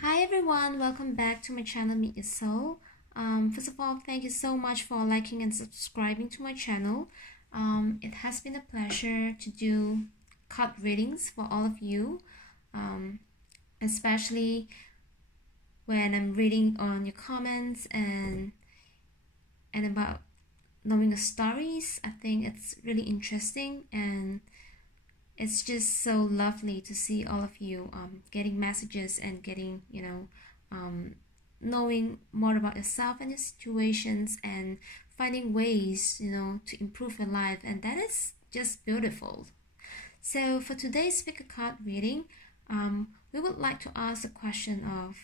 Hi everyone, welcome back to my channel Meet Your Soul. First of all, thank you so much for liking and subscribing to my channel. It has been a pleasure to do card readings for all of you, especially when I'm reading on your comments and about knowing your stories. I think it's really interesting, and it's just so lovely to see all of you getting messages and getting, knowing more about yourself and your situations and finding ways, to improve your life. And that is just beautiful. So for today's pick a card reading, we would like to ask the question of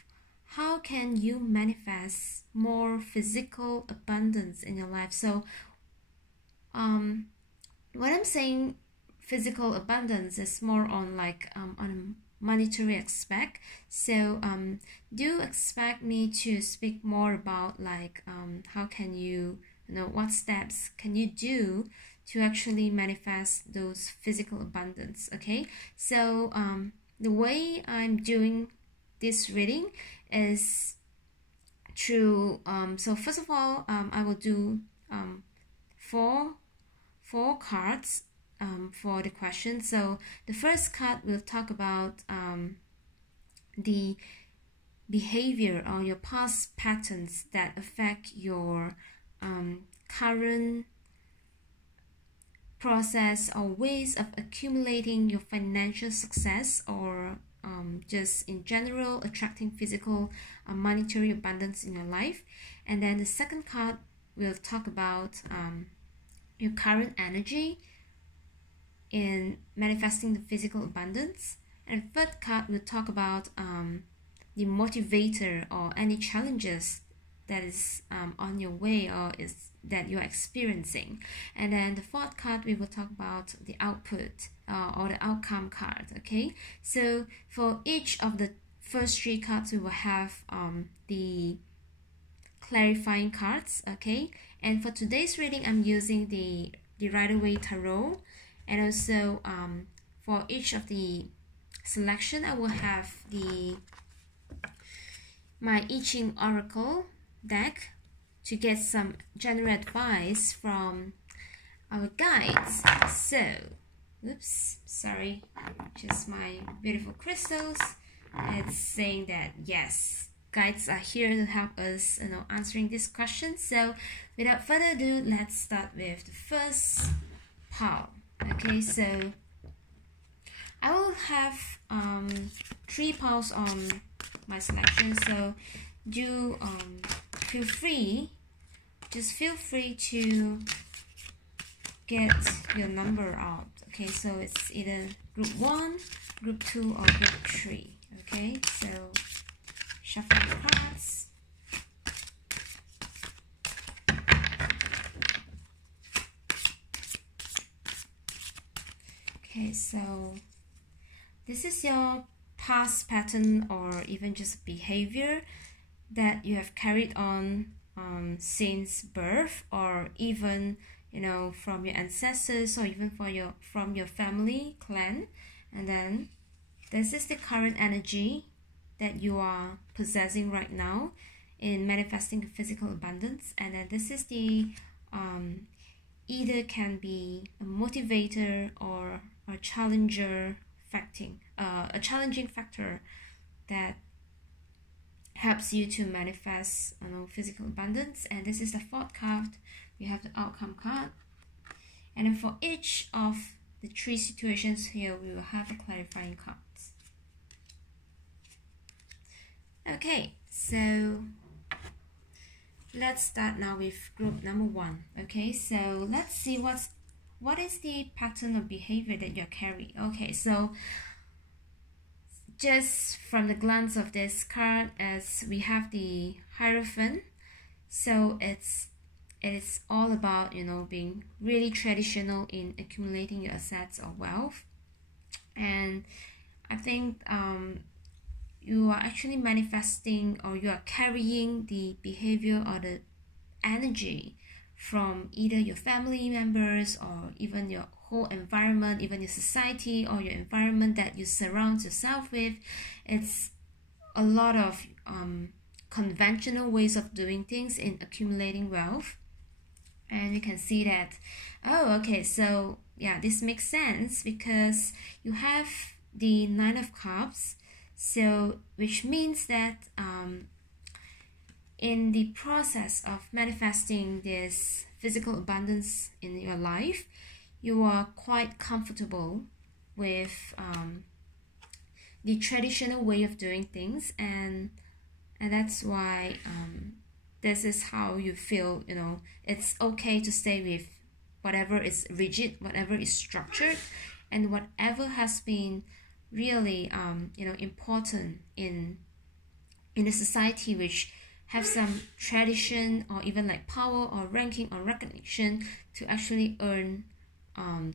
how can you manifest more physical abundance in your life? So when I'm saying physical abundance is more on on a monetary aspect. So do expect me to speak more about how can you, what steps can you do to actually manifest those physical abundance. Okay, so the way I'm doing this reading is through so first of all, I will do four cards for the question. So the first card will talk about the behavior or your past patterns that affect your current process or ways of accumulating your financial success, or just in general attracting physical monetary abundance in your life. And then the second card will talk about your current energy in manifesting the physical abundance. And the third card will talk about the motivator or any challenges that is on your way or is that you're experiencing. And then the fourth card, we will talk about the output or the outcome card. Okay, so for each of the first three cards, we will have the clarifying cards. Okay, and for today's reading, I'm using the Rider-Waite Tarot. And also for each of the selection, I will have my I Ching Oracle deck to get some general advice from our guides. So, oops, sorry, just my beautiful crystals. It's saying that yes, guides are here to help us, answering this question. So, without further ado, let's start with the first pile. Okay, so I will have 3 piles on my selection, so do feel free to get your number out. Okay, so it's either group 1, group 2, or group 3. Okay, so shuffle the cards. Okay, so this is your past pattern or even just behavior that you have carried on since birth, or even from your ancestors, or even from your family clan. And then this is the current energy that you are possessing right now in manifesting physical abundance. And then this is the either can be a motivator or a challenger a challenging factor that helps you to manifest physical abundance. And this is the fourth card. We have the outcome card, and then for each of the 3 situations here, we will have a clarifying cards. Okay, so let's start now with group number 1. Okay, so let's see what is the pattern of behavior that you're carrying. Okay, so just from the glance of this card, as we have the Hierophant, so it's all about being really traditional in accumulating your assets or wealth. And I think you are actually manifesting, or you are carrying the behavior or the energy from either your family members or even your whole environment, even your society or your environment that you surround yourself with. It's a lot of conventional ways of doing things in accumulating wealth. And you can see that, oh, okay, so yeah, this makes sense because you have the Nine of Cups, so which means that in the process of manifesting this physical abundance in your life, you are quite comfortable with the traditional way of doing things, and that's why this is how you feel, you know, it's okay to stay with whatever is rigid, whatever is structured, and whatever has been really you know, important in a society which have some tradition or even like power or ranking or recognition to actually earn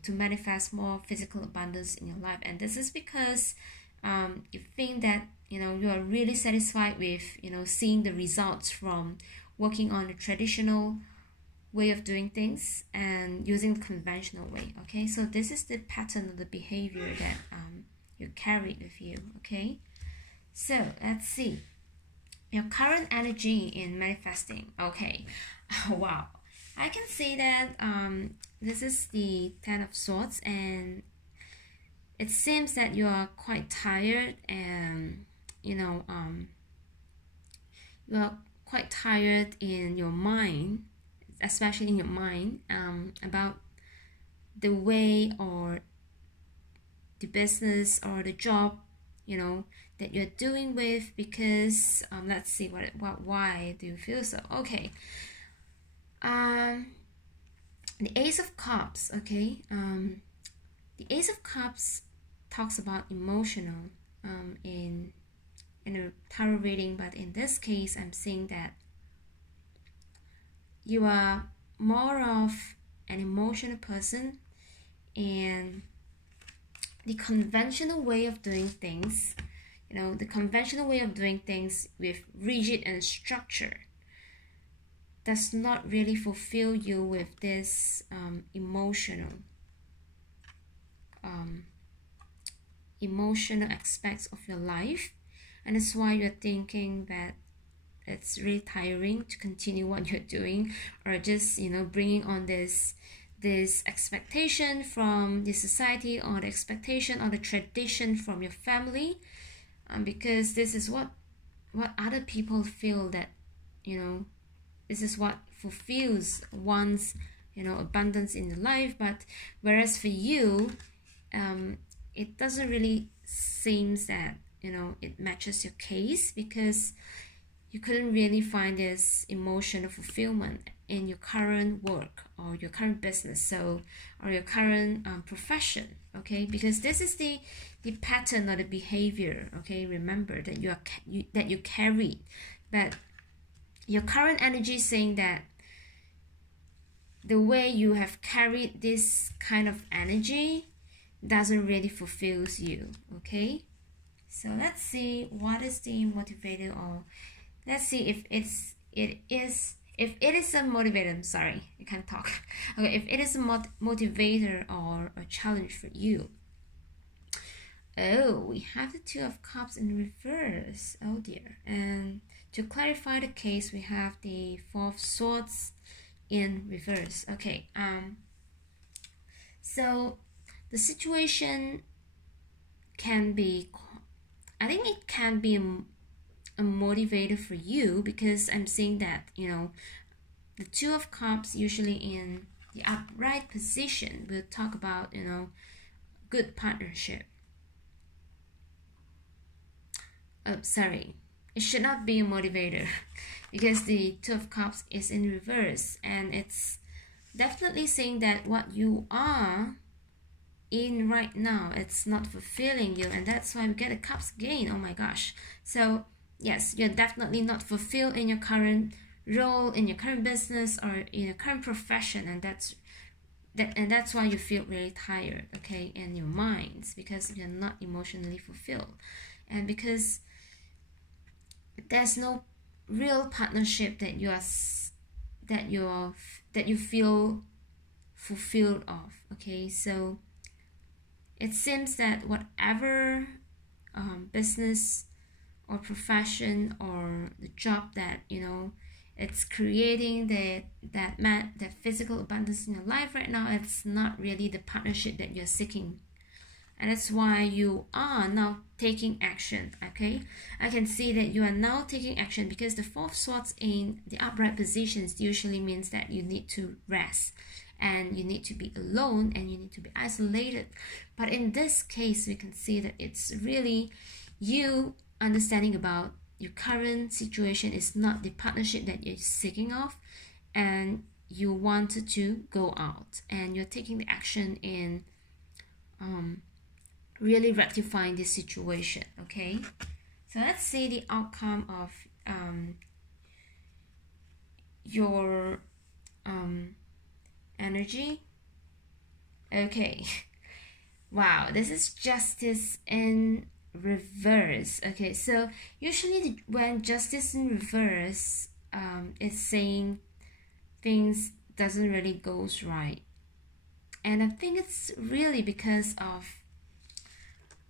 to manifest more physical abundance in your life. And this is because you think that, you know, you are really satisfied with, you know, seeing the results from working on the traditional way of doing things and using the conventional way. Okay, so this is the pattern of the behavior that you carry with you. Okay, so let's see your current energy in manifesting. Okay, wow, I can see that this is the Ten of Swords, and it seems that you are quite tired, and you know, you are quite tired in your mind, especially in your mind, about the way or the business or the job, you know, that you're doing with, because let's see why do you feel so. Okay, the Ace of Cups. Okay, the Ace of Cups talks about emotional in a tarot reading, but in this case I'm seeing that you are more of an emotional person, and the conventional way of doing things, you know, the conventional way of doing things with rigid and structure does not really fulfill you with this emotional aspects of your life. And that's why you're thinking that it's really tiring to continue what you're doing, or just, you know, bringing on this expectation from the society, or the expectation or the tradition from your family, because this is what other people feel that, you know, this is what fulfills one's, you know, abundance in the life. But whereas for you, it doesn't really seems that, you know, it matches your case, because you couldn't really find this emotional fulfillment in your current work or your current business, so, or your current profession. Okay, because this is the pattern or the behavior. Okay, remember that you carry, but your current energy is saying that the way you have carried this kind of energy doesn't really fulfills you. Okay, so let's see what is the motivator, or let's see if it is a motivator. I'm sorry, I can't talk. Okay, if it is a motivator or a challenge for you. Oh, we have the Two of Cups in reverse. Oh dear. And to clarify the case, we have the Four of Swords in reverse. Okay, so the situation can be, I think it can be a motivator for you, because I'm seeing that, you know, the Two of Cups usually in the upright position will talk about, you know, good partnership. Sorry, it should not be a motivator because the Two of Cups is in reverse, and it's definitely saying that what you are in right now, it's not fulfilling you, and that's why we get a Cups again. Oh my gosh. So yes, you're definitely not fulfilled in your current role, in your current business, or in your current profession, and that's why you feel really tired, okay, in your minds, because you're not emotionally fulfilled, and because there's no real partnership that you feel fulfilled of. Okay, so it seems that whatever business or profession or the job that, you know, it's creating that physical abundance in your life right now, it's not really the partnership that you're seeking. And that's why you are now taking action. Okay, I can see that you are now taking action, because the fourth swords in the upright positions usually means that you need to rest and you need to be alone and you need to be isolated. But in this case, we can see that it's really you understanding about your current situation is not the partnership that you're seeking of, and you wanted to go out and you're taking the action in really rectifying this situation. Okay, so let's see the outcome of your energy. Okay, wow, this is justice in reverse. Okay, so usually when justice in reverse, it's saying things doesn't really goes right, and I think it's really because of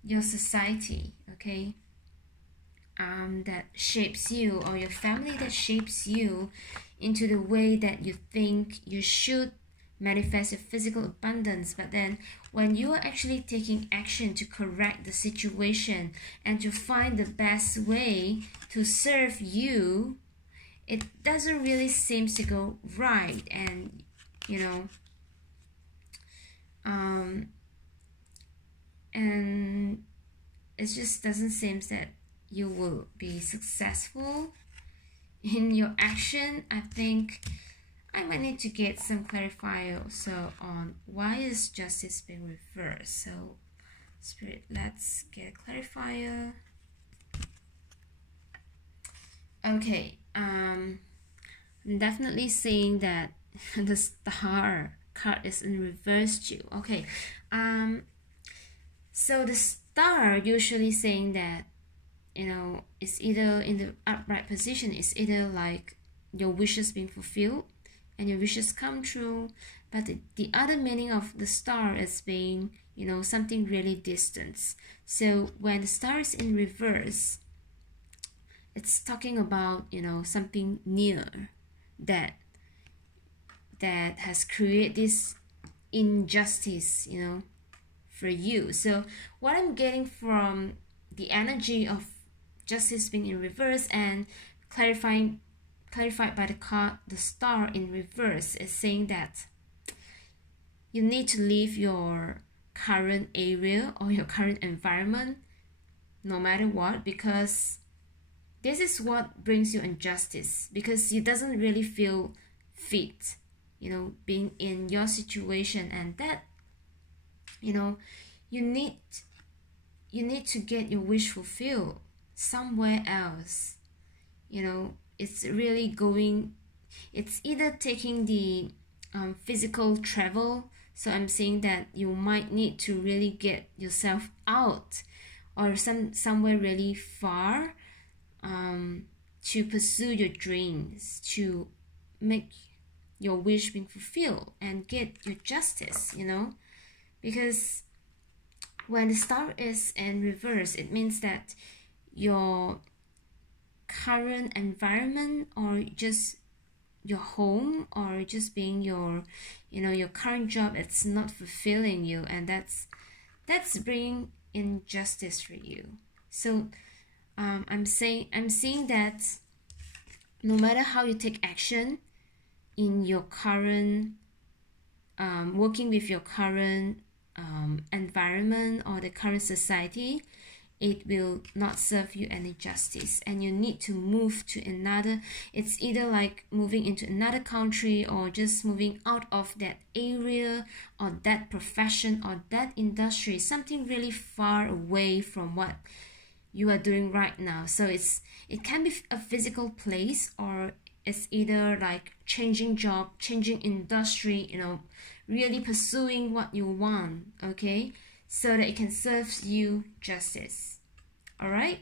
your society, okay, that shapes you, or your family that shapes you into the way that you think you should manifest your physical abundance. But then when you are actually taking action to correct the situation and to find the best way to serve you, it doesn't really seem to go right. And you know, and it just doesn't seem that you will be successful in your action. I think I might need to get some clarifier also on why is justice being reversed. So Spirit, let's get a clarifier. Okay, I'm definitely saying that the Star card is in reverse too. Okay, so the Star usually saying that, you know, it's either in the upright position, it's either like your wishes being fulfilled and your wishes come true, but the other meaning of the Star is being, you know, something really distant. So when the Star is in reverse, it's talking about, you know, something near that has created this injustice, you know, for you. So what I'm getting from the energy of justice being in reverse and clarified by the card the Star in reverse is saying that you need to leave your current area or your current environment no matter what, because this is what brings you injustice, because you doesn't really feel fit, you know, being in your situation, and that, you know, you need to get your wish fulfilled somewhere else. You know, it's really going, it's either taking the physical travel. So I'm saying that you might need to really get yourself out or somewhere really far to pursue your dreams, to make your wish being fulfilled and get your justice, you know, because when the Star is in reverse, it means that your current environment, or just your home, or just being your, you know, your current job, it's not fulfilling you, and that's bringing injustice for you. So I'm seeing that no matter how you take action in your current working with your current environment or the current society, it will not serve you any justice, and you need to move to another. It's either like moving into another country, or just moving out of that area or that profession or that industry, something really far away from what you are doing right now. So it can be a physical place, or it's either like changing job, changing industry, you know, really pursuing what you want, okay, so that it can serve you justice. All right,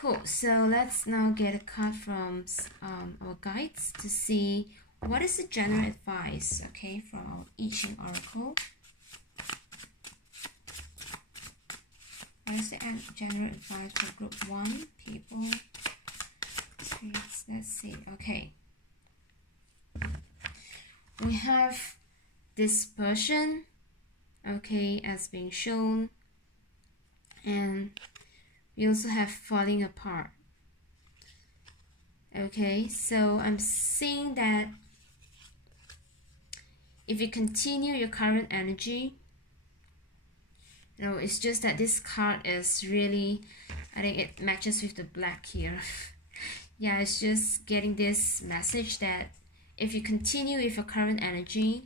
cool. So let's now get a card from our guides to see what is the general advice, okay, from our I Ching oracle. What is the general advice for group 1 people? Let's see. Okay. We have dispersion, okay, as being shown. And we also have falling apart. Okay, so I'm seeing that if you continue your current energy, no, it's just that this card is really, I think it matches with the black here. Yeah, it's just getting this message that if you continue with your current energy,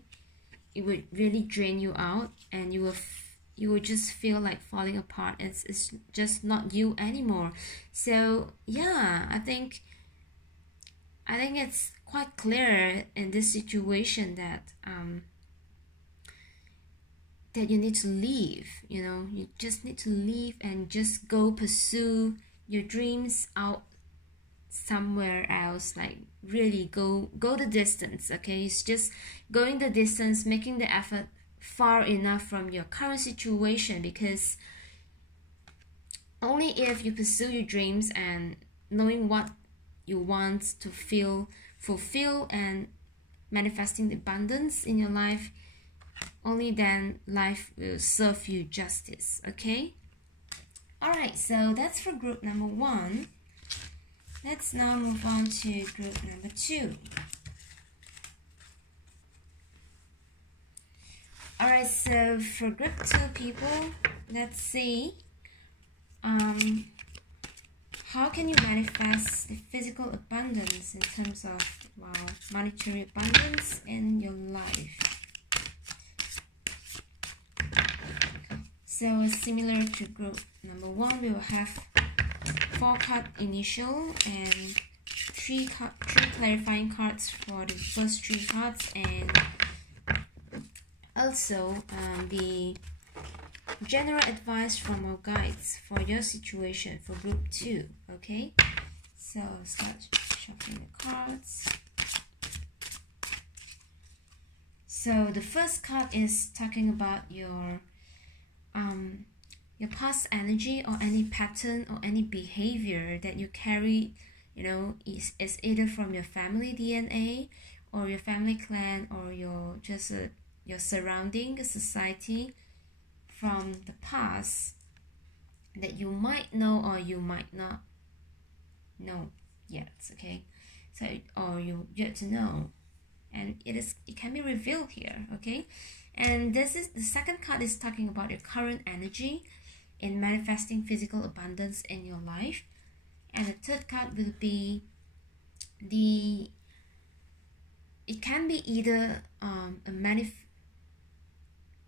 it would really drain you out, and you will just feel like falling apart. It's just not you anymore. So yeah, I think it's quite clear in this situation that that you need to leave. You know, you just need to leave and just go pursue your dreams out somewhere else. Like really go the distance. Okay, it's just going the distance, making the effort far enough from your current situation, because only if you pursue your dreams and knowing what you want to feel fulfilled and manifesting the abundance in your life, only then life will serve you justice. Okay, all right, so that's for group number 1. Let's now move on to group number 2. All right, so for group 2 people, let's see how can you manifest the physical abundance in terms of, wow, monetary abundance in your life. So similar to group number 1, we will have 4 card initial and 3 clarifying cards for the first 3 cards, and also the general advice from our guides for your situation for group 2. Okay, so start shuffling the cards. So the first card is talking about your past energy, or any pattern or any behavior that you carry, you know, is either from your family DNA or your family clan, or your surrounding society from the past that you might know or you might not know yet. Okay, so or you yet to know, and it can be revealed here. Okay, and this is the second card is talking about your current energy in manifesting physical abundance in your life, and the third card will be it can be either a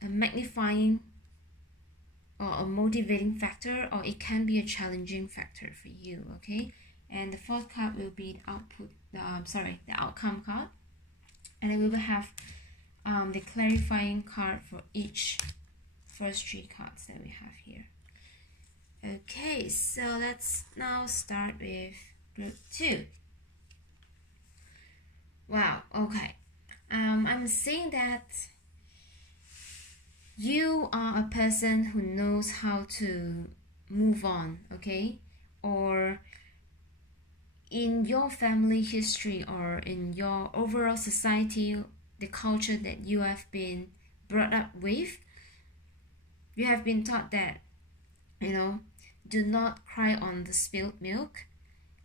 magnifying or a motivating factor, or it can be a challenging factor for you. Okay, and the fourth card will be the outcome card, and then we will have the clarifying card for each first 3 cards that we have here. Okay, so let's now start with group 2. Wow, okay. I'm seeing that you are a person who knows how to move on, okay? Or in your family history, or in your overall society, the culture that you have been brought up with, you have been taught that, you know, do not cry on the spilled milk,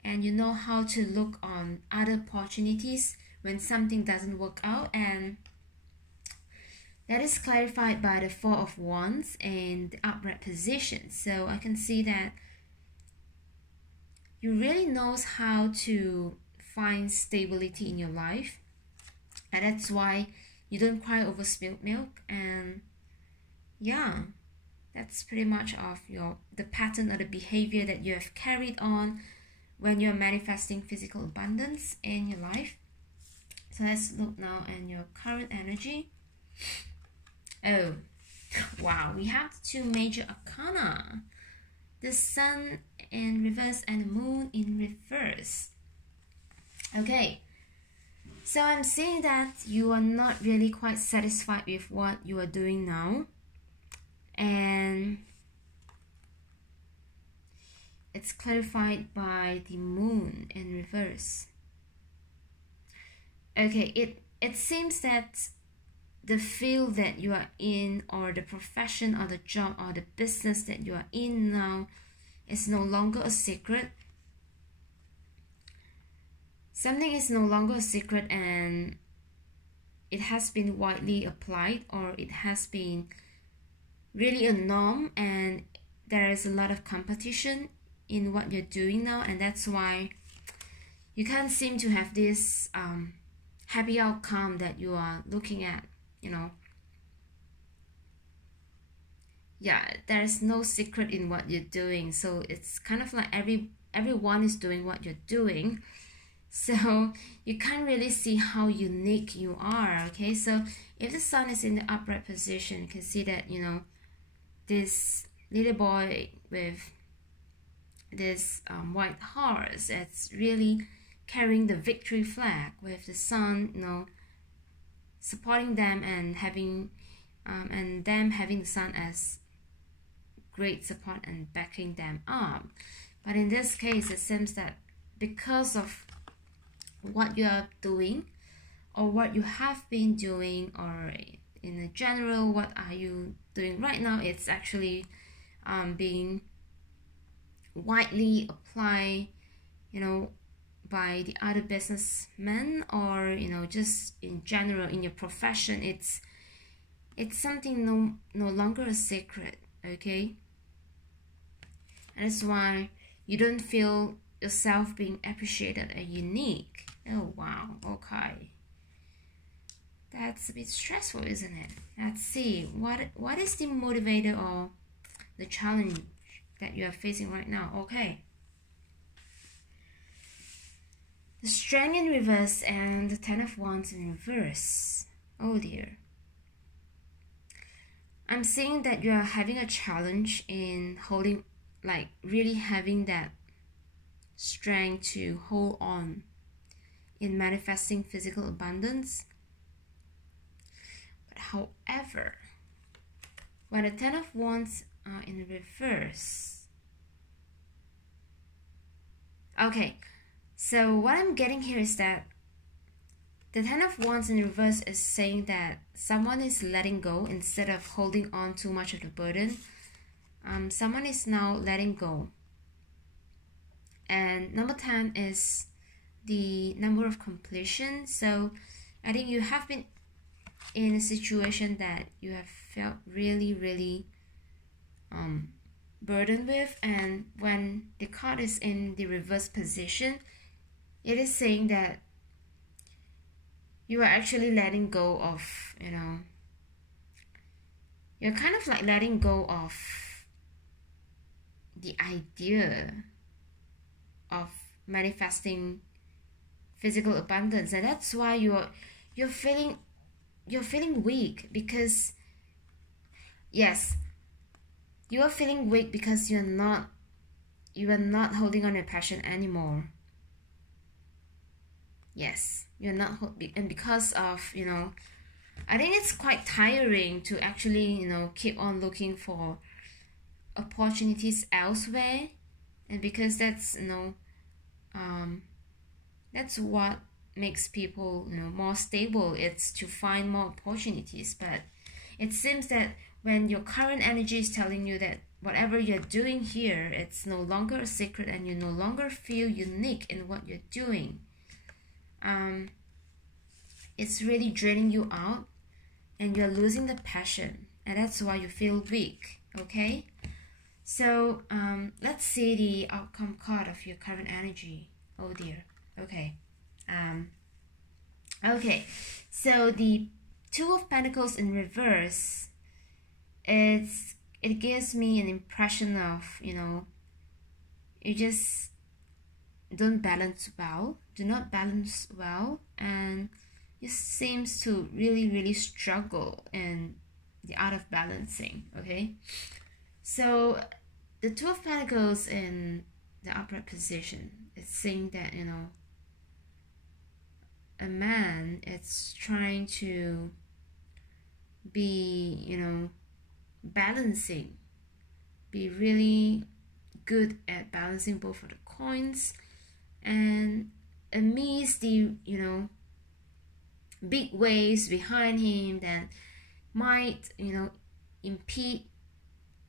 and you know how to look on other opportunities when something doesn't work out, and that is clarified by the 4 of Wands and the upright position. So I can see that you really knows how to find stability in your life, and that's why you don't cry over spilled milk. And yeah, that's pretty much of the pattern or the behavior that you have carried on when you're manifesting physical abundance in your life. So let's look now at your current energy. Oh, wow, we have 2 major arcana. The sun in reverse and the moon in reverse. Okay, so I'm seeing that you are not really quite satisfied with what you are doing now. And it's clarified by the moon in reverse. Okay, it seems that the field that you are in, or the profession or the job or the business that you are in now, is no longer a secret. Something is no longer a secret, and it has been widely applied, or it has been really a norm, and there is a lot of competition in what you're doing now, and that's why you can't seem to have this happy outcome that you are looking at, you know. Yeah, there's no secret in what you're doing, so it's kind of like everyone is doing what you're doing, so you can't really see how unique you are. Okay, so if the sun is in the upright position, you can see that, you know, this little boy with this white horse, it's really carrying the victory flag, with the sun, you know, supporting them, and having them having the sun as great support and backing them up. But in this case, it seems that because of what you are doing, or what you have been doing, or in a general, what are you doing right now, it's actually being widely applied, you know, by the other businessmen, or, you know, just in general in your profession. It's something no longer a secret. Okay, and that's why you don't feel yourself being appreciated and unique. Oh wow, okay, that's a bit stressful, isn't it? Let's see, what is the motivator or the challenge that you are facing right now? Okay, the Strength in reverse and the Ten of Wands in reverse. Oh dear. I'm seeing that you are having a challenge in holding, like really having that strength to hold on in manifesting physical abundance. But however, when the Ten of Wands are in reverse, okay, so what I'm getting here is that the Ten of Wands in reverse is saying that someone is letting go instead of holding on too much of the burden. Someone is now letting go. And number 10 is the number of completion. So I think you have been in a situation that you have felt really burdened with, and when the card is in the reverse position, it is saying that you are actually letting go of, you know, you're kind of like letting go of the idea of manifesting physical abundance, and that's why you're feeling weak, because yes, you are feeling weak because you are not holding on your passion anymore. Yes, you're not, and because of, you know, I think it's quite tiring to actually, you know, keep on looking for opportunities elsewhere, and because that's, you know, that's what makes people, you know, more stable. It's to find more opportunities. But it seems that when your current energy is telling you that whatever you're doing here, it's no longer a secret, and you no longer feel unique in what you're doing, it's really draining you out, and you're losing the passion, and that's why you feel weak. Okay, so let's see the outcome card of your current energy. Oh dear. Okay, okay, so the Two of Pentacles in reverse, it gives me an impression of, you know, you just do not balance well, and it seems to really struggle in the art of balancing. Okay, so the Two of Pentacles in the upright position, it's saying that, you know, a man is trying to be, you know, balancing, be really good at balancing both of the coins, and amidst the big waves behind him that might impede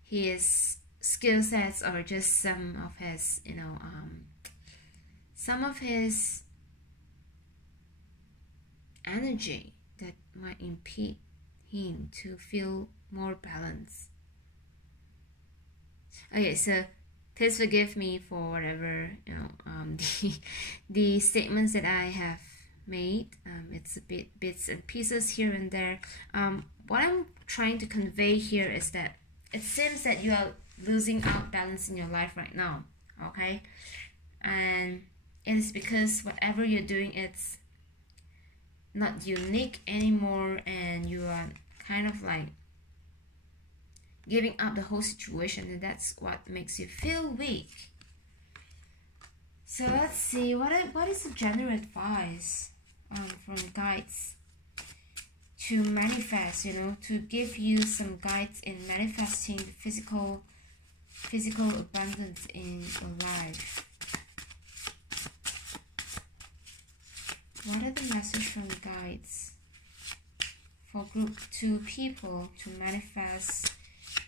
his skill sets, or just some of his energy that might impede him to feel more balanced. Okay, so please forgive me for whatever the statements that I have made. It's a bit bits and pieces here and there. What I'm trying to convey here is that it seems that you are losing out balance in your life right now, okay? And it is because whatever you're doing, it's not unique anymore, and you are kind of like giving up the whole situation, and that's what makes you feel weak. So let's see, what is the general advice from guides to manifest, to give you some guides in manifesting the physical abundance in your life. What are the messages from the guides for group 2 people to manifest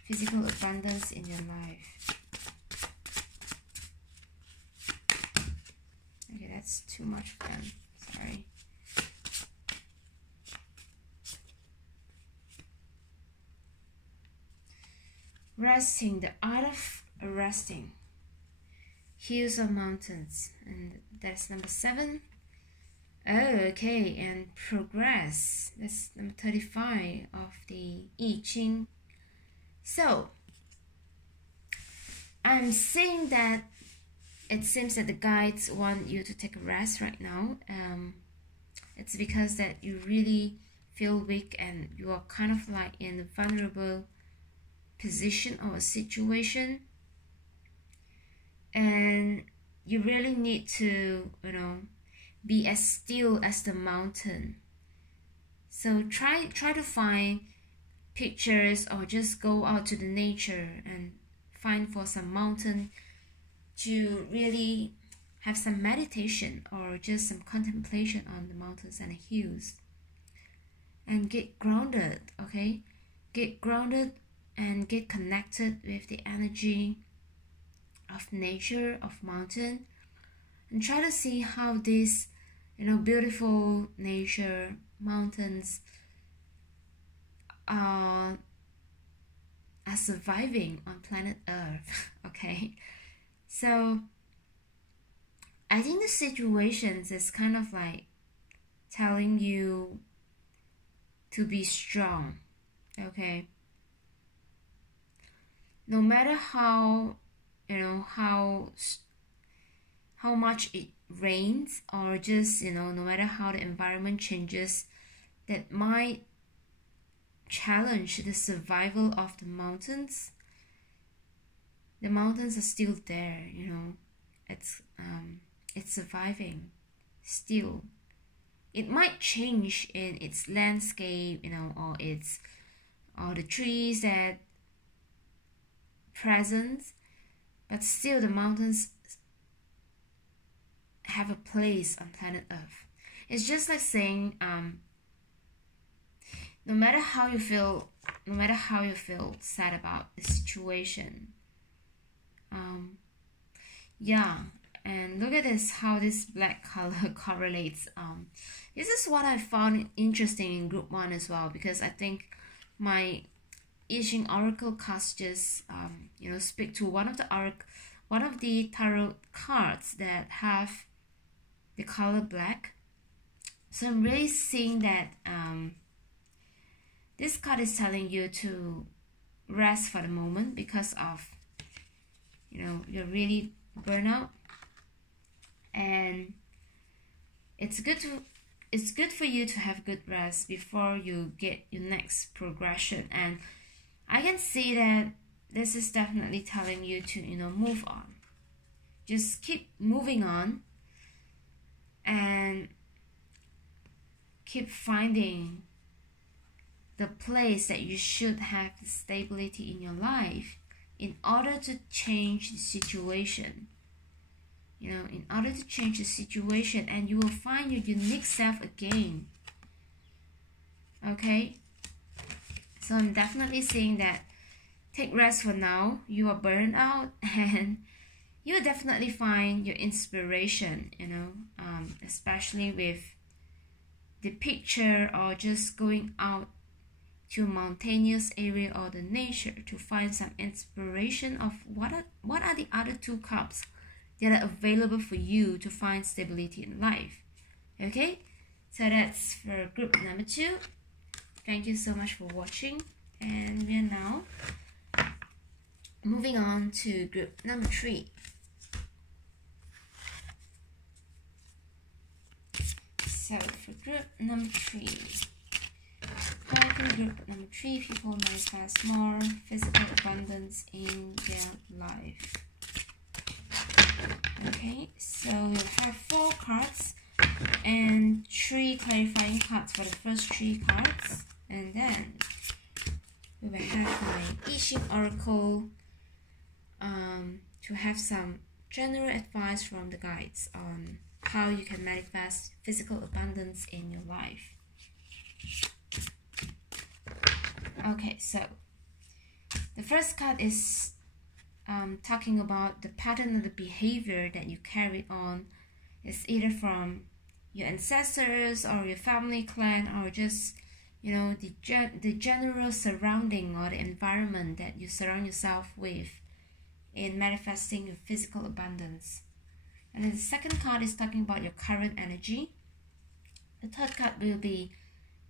physical abundance in your life? Okay, that's too much fun. Sorry. Resting, the art of resting. Hills or mountains, and that's number 7. Oh, okay, and progress. That's number 35 of the I Ching. So, I'm saying that it seems that the guides want you to take a rest right now. It's because that you really feel weak, and you are kind of like in a vulnerable position or a situation, and you really need to be as still as the mountain. So try to find pictures, or just go out to the nature and find for some mountain to really have some meditation, or just some contemplation on the mountains and the hills, and get grounded. Okay, get grounded and get connected with the energy of nature, of mountain, and try to see how this beautiful nature, mountains are surviving on planet Earth. Okay, so I think the situations is kind of like telling you to be strong. Okay, no matter how how much it rains, or just no matter how the environment changes, that might challenge the survival of the mountains. The mountains are still there. It's surviving still. It might change in its landscape, or the trees that present, but still the mountains have a place on planet Earth. It's just like saying, no matter how you feel sad about the situation, yeah. And look at this, how this black color correlates. This is what I found interesting in group 1 as well, because I think my I Ching oracle cards just speak to one of the tarot cards that have the color black. So I'm really seeing that this card is telling you to rest for the moment, because of you're really burnout, and it's good for you to have good rest before you get your next progression. And I can see that this is definitely telling you to move on. Just keep moving on, and keep finding the place that you should have the stability in your life, in order to change the situation. You know, in order to change the situation, and you will find your unique self again. Okay, so I'm definitely saying that take rest for now. You are burned out, and you'll definitely find your inspiration, you know, especially with the picture or just going out to a mountainous area or the nature to find some inspiration of what are the other two cups that are available for you to find stability in life. Okay, so that's for group number 2. Thank you so much for watching, and we are now moving on to group number 3. So for group number 3, how can group number 3 people manifest more physical abundance in their life? Okay, so we'll have 4 cards and 3 clarifying cards for the first 3 cards, and then we will have my I Ching Oracle to have some general advice from the guides on how you can manifest physical abundance in your life. Okay, so the first card is talking about the pattern of the behavior that you carry on. It's either from your ancestors or your family clan, or just, you know, the general surrounding or the environment that you surround yourself with in manifesting your physical abundance. And then the second card is talking about your current energy. The third card will be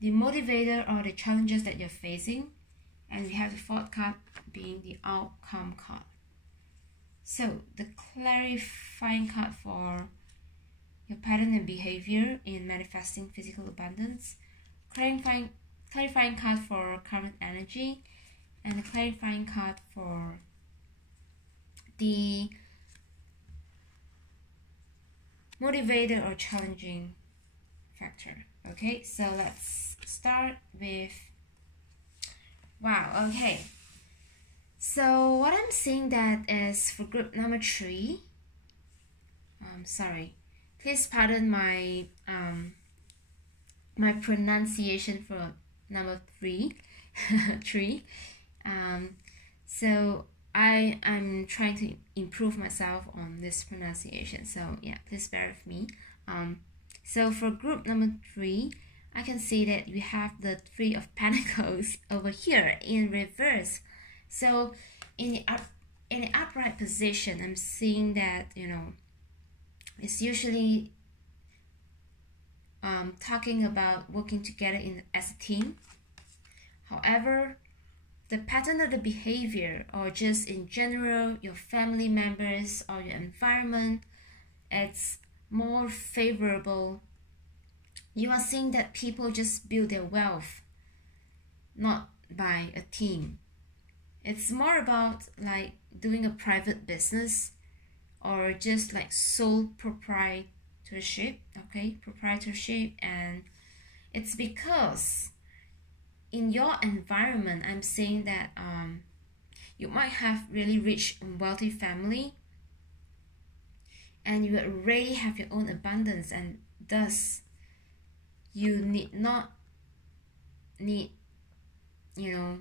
the motivator or the challenges that you're facing. And we have the fourth card being the outcome card. So the clarifying card for your pattern and behavior in manifesting physical abundance, clarifying card for current energy, and the clarifying card for the motivator or challenging factor. Okay, so let's start with, wow, okay. So what I'm seeing that is for group number 3, sorry, please pardon my my pronunciation for number 3. 3. So I'm trying to improve myself on this pronunciation, so yeah, please bear with me. So for group number 3, I can see that we have the 3 of Pentacles over here in reverse. So in the upright position, I'm seeing that, you know, it's usually talking about working together as a team. However, the pattern of the behavior, or just in general your family members or your environment, it's more favorable. You are seeing that people just build their wealth not by a team. It's more about like doing a private business, or just like sole proprietorship. Okay, proprietorship. And it's because in your environment, I'm saying that you might have really rich and wealthy family, and you already have your own abundance, and thus you need not need, you know,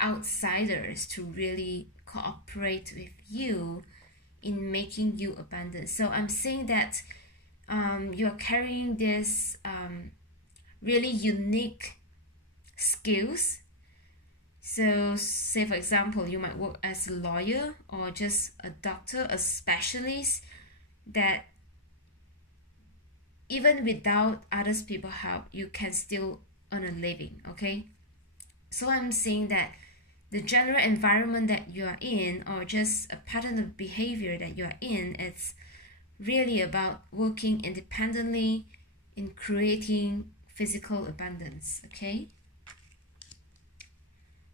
outsiders to really cooperate with you in making you abundant. So I'm saying that you're carrying this really unique skills. So say for example, you might work as a lawyer or just a doctor, a specialist, that even without others people help, you can still earn a living. Okay, so I'm saying that the general environment that you are in, or just a pattern of behavior that you are in, it's really about working independently in creating physical abundance. Okay,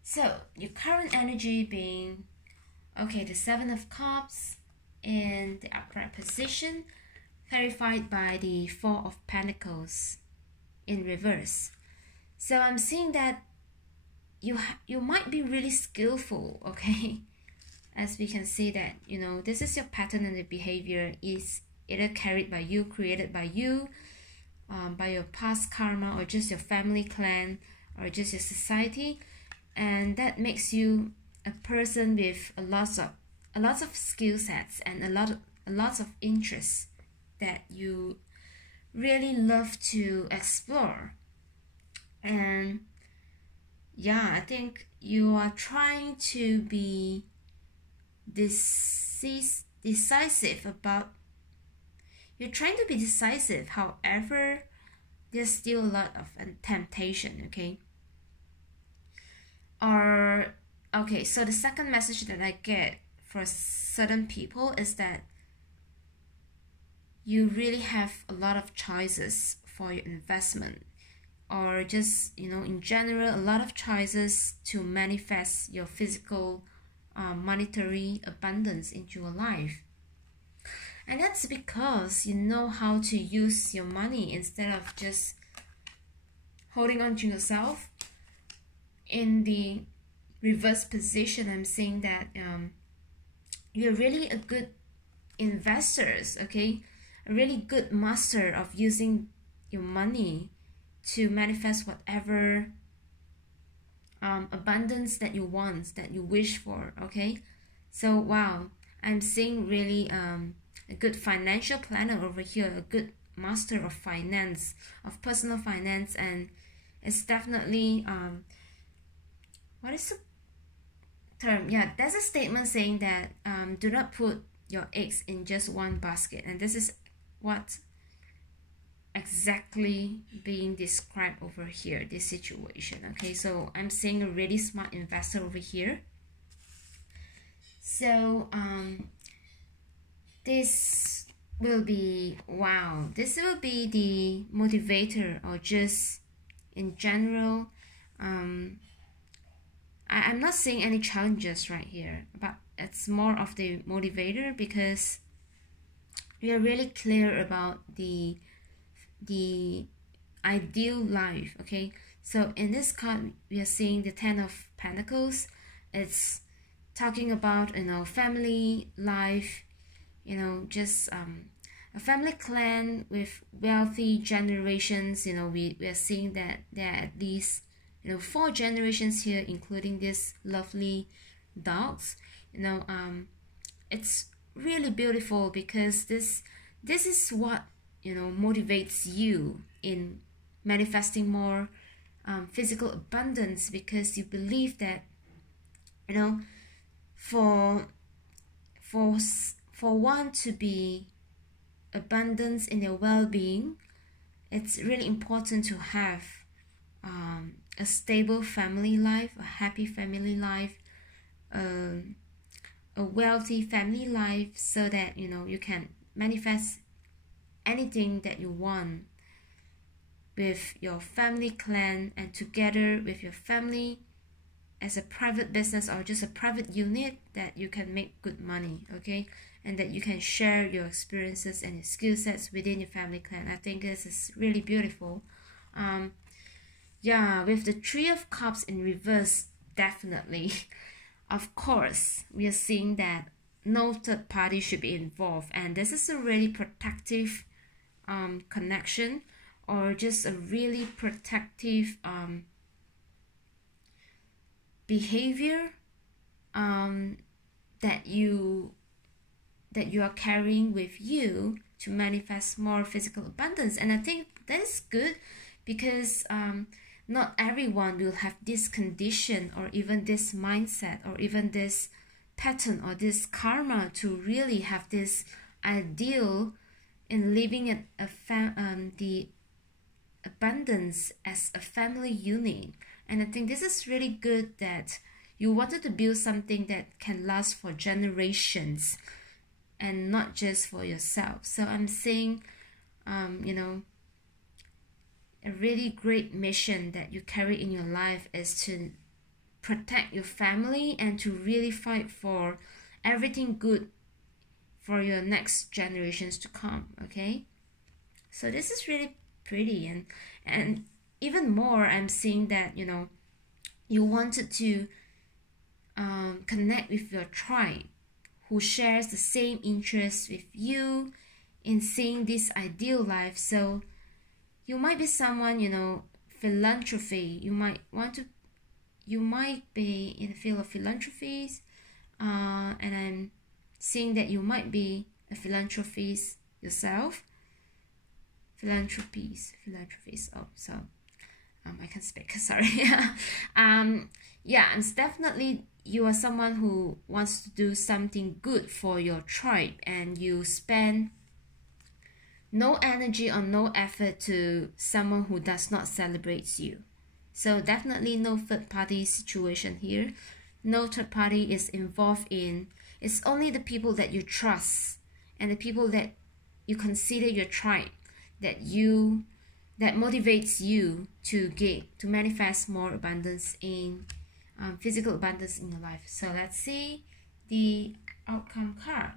so your current energy being, okay, the 7 of Cups in the upright position, clarified by the 4 of Pentacles in reverse. So I'm seeing that you might be really skillful, okay? as we can see that, this is your pattern and the behavior is either carried by you, created by you, by your past karma, or just your family clan, or just your society, and that makes you a person with a lot of skill sets and a lot of interests that you really love to explore. And yeah, I think you are trying to be decisive about, you're trying to be decisive, however there's still a lot of temptation, okay? Or okay, so the second message that I get for certain people is that you really have a lot of choices for your investment, or just, in general, a lot of choices to manifest your physical monetary abundance into your life. And that's because you know how to use your money instead of just holding on to yourself. In the reverse position, I'm saying that you're really a good investors, okay? A really good master of using your money to manifest whatever abundance that you want, that you wish for, okay? So wow, I'm seeing really a good financial planner over here, a good master of finance, of personal finance, and it's definitely what is the term? Yeah, there's a statement saying that do not put your eggs in just one basket, and this is what exactly being described over here, this situation, okay? So I'm seeing a really smart investor over here. So this will be, wow, this will be the motivator, or just in general, I'm not seeing any challenges right here, but it's more of the motivator, because we are really clear about the ideal life, okay? So in this card, we are seeing the Ten of Pentacles. It's talking about, family life, just a family clan with wealthy generations. We are seeing that there are at least 4 generations here, including these lovely dogs. It's really beautiful, because this is what motivates you in manifesting more physical abundance, because you believe that for one to be abundance in their well-being, it's really important to have a stable family life, a happy family life, a wealthy family life, so that you can manifest anything that you want with your family clan, and together with your family as a private business, or just a private unit, that you can make good money, okay? And that you can share your experiences and your skill sets within your family clan. I think this is really beautiful. Yeah, with the Three of Cups in reverse, definitely. Of course, we are seeing that no third party should be involved, and this is a really protective connection, or just a really protective behavior that you are carrying with you to manifest more physical abundance. And I think that is good, because not everyone will have this condition, or even this mindset, or even this pattern, or this karma to really have this ideal in living the abundance as a family unit. And I think this is really good, that you wanted to build something that can last for generations, and not just for yourself. So I'm saying a really great mission that you carry in your life is to protect your family, and to really fight for everything good for your next generations to come, okay? So this is really pretty, and even more, I'm seeing that you wanted to connect with your tribe who shares the same interests with you in seeing this ideal life. So you might be someone, philanthropy. You might be in the field of philanthropies, and I'm seeing that you might be a philanthropist yourself. Philanthropies. Oh, so I can speak. Sorry. Yeah, and definitely you are someone who wants to do something good for your tribe, and you spend no energy or no effort to someone who does not celebrate you. So definitely no third party situation here. No third party is involved in. It's only the people that you trust and the people that you consider your tribe that motivates you to manifest more abundance in physical abundance in your life. So let's see the outcome card.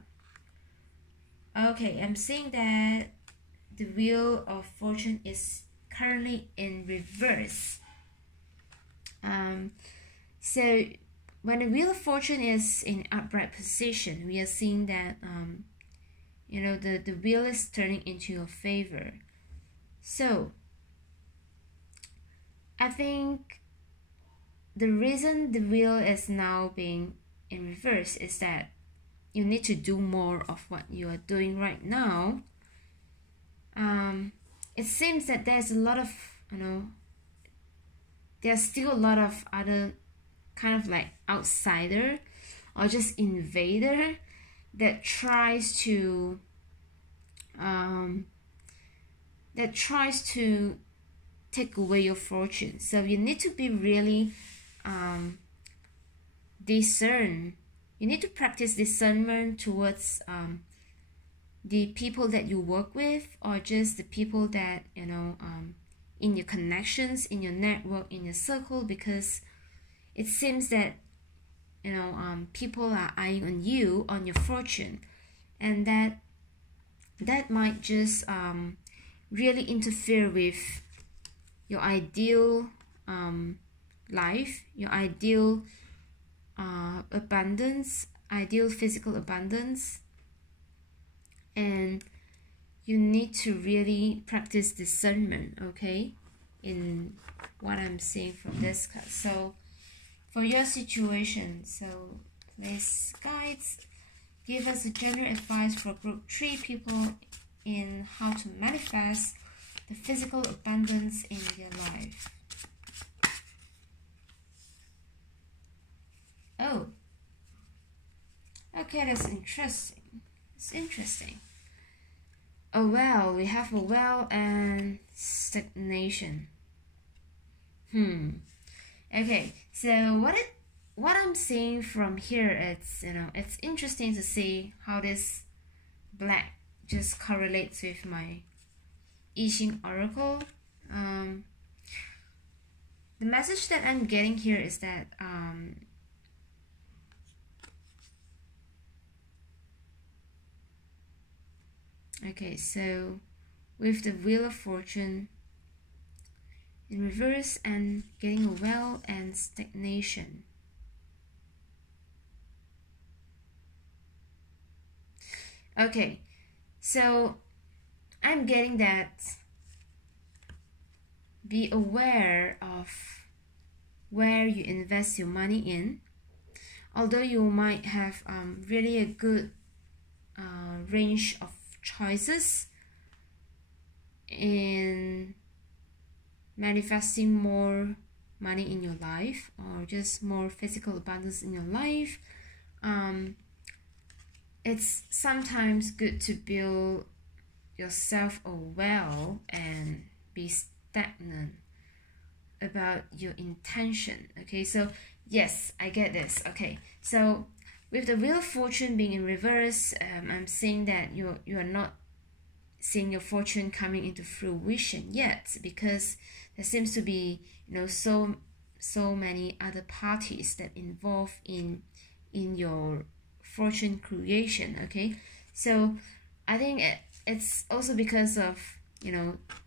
Okay, I'm seeing that the Wheel of Fortune is currently in reverse. So when the Wheel of Fortune is in upright position, we are seeing that the wheel is turning into your favor. So I think the reason the wheel is now being in reverse is that you need to do more of what you are doing right now. It seems that there's a lot of, there's still a lot of other kind of like outsider or just invader that tries to take away your fortune. So you need to be really discern. You need to practice discernment towards the people that you work with, or just the people that in your connections, in your network, in your circle, because it seems that people are eyeing on you, on your fortune, and that might just really interfere with your ideal life, your ideal abundance, ideal physical abundance. And you need to really practice discernment, okay, in what I'm seeing from this card. So for your situation, so please guides, give us a general advice for group 3 people in how to manifest the physical abundance in your life. Oh, okay, that's interesting. It's interesting. A well, we have a well and stagnation. Okay, so what I'm seeing from here, it's interesting to see how this black just correlates with my I Ching oracle. The message that I'm getting here is that okay, so with the Wheel of Fortune in reverse and getting a well and stagnation. Okay, so I'm getting that be aware of where you invest your money in. Although you might have really a good range of choices in manifesting more money in your life, or just more physical abundance in your life, it's sometimes good to build yourself a well and be stagnant about your intention. Okay, so yes, I get this. Okay, so with the Wheel of Fortune being in reverse, I'm seeing that you are not seeing your fortune coming into fruition yet, because there seems to be so many other parties that involve in your fortune creation. Okay, so I think it's also because of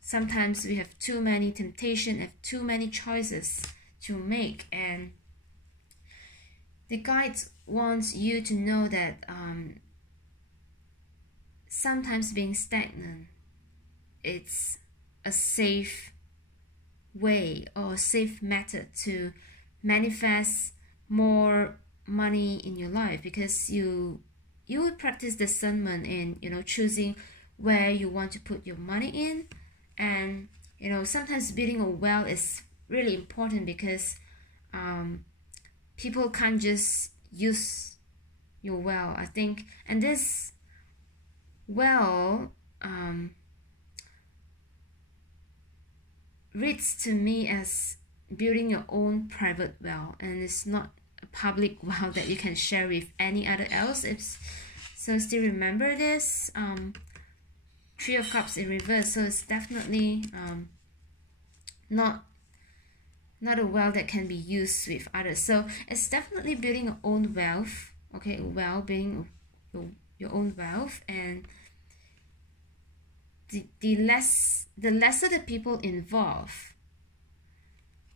sometimes we have too many temptation, have too many choices to make, and The guide wants you to know that sometimes being stagnant, it's a safe way or safe method to manifest more money in your life, because you will practice discernment in choosing where you want to put your money in. And sometimes building a wealth is really important, because people can't just use your wealth, I think. And this wealth reads to me as building your own private wealth, and it's not a public wealth that you can share with any other else. So still remember this. Three of Cups in reverse, so it's definitely not a wealth that can be used with others. So it's definitely building your own wealth. Okay, building your own wealth. And the lesser the people involved,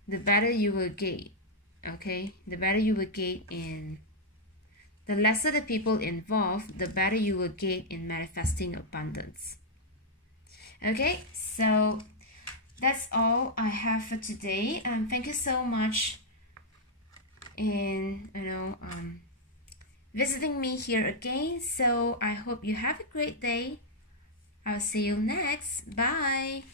the better you will get. Okay, the better you will get in. The lesser the people involved, the better you will get in manifesting abundance. Okay, so that's all I have for today. Thank you so much in visiting me here again. So I hope you have a great day. I'll see you next. Bye.